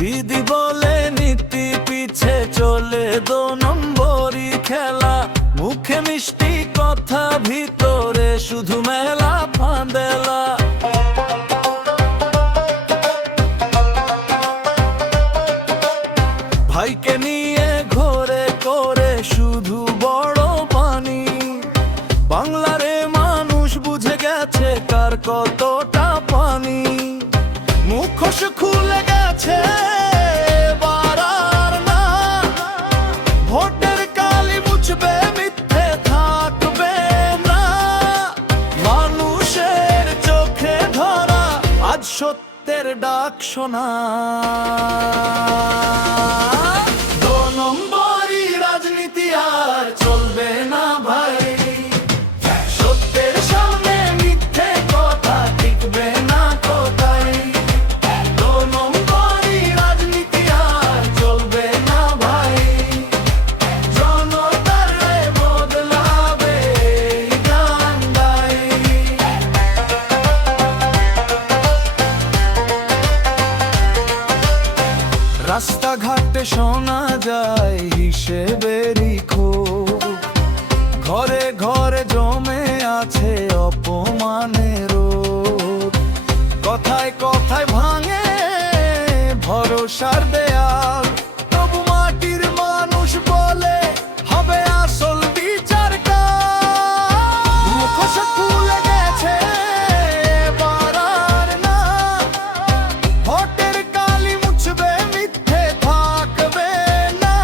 দিদি বলে নীতি পিছে চলে 2 নম্বরি খেলা, মুখে মিষ্টি কথা ভিতরে শুধু মেলা ফাঁদেলা। ভাইকে নিয়ে ঘরে করে শুধু বড় পানি, বাংলারে মানুষ বুঝে গেছে কার কতটা পানি। মুখোশ খুলে গেছে বারার না, ভোটের কালি মুছবে মিথ্যে থাকবে না। মানুষের চোখে ধরা আজ সত্যের ডাক শোনা। 2 নম্বরি রাজনীতি আর চলবে না ভাই, সত্যের সামনে মিথ্যে কথা টিকবে না কোথায়। 2 নম্বরি রাজনীতি আর চলবে না ভাই, জনতার বদলাবে গান গাই। রাস্তাঘাটে শোনা যায় হিসেবেরই ক্ষোভ, ঘরে ঘরে জমে আছে অপমানের রোদ। কথায় কথায় ভাঙে ভরসার দেয়াল, তবু মাটির মানুষ বলে হবে আসল বিচার কাল। মুখোশ খুলে গেছে বারার না, ভোটের কালি মুছবে মিথ্যে থাকবে না।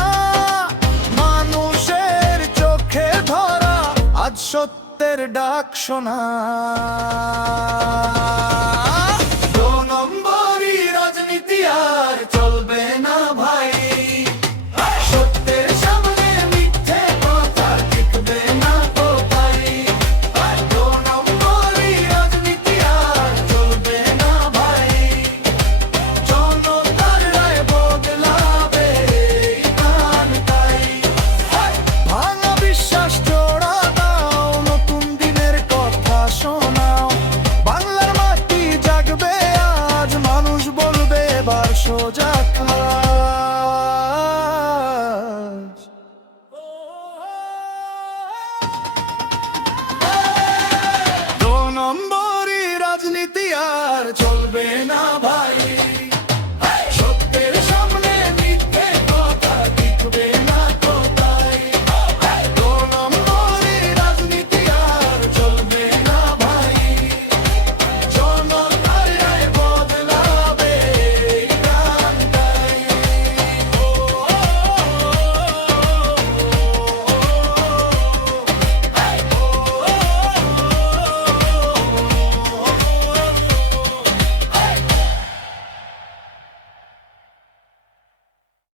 মানুষের চোখে ধরা আজ সত্যের ডাক শোনা।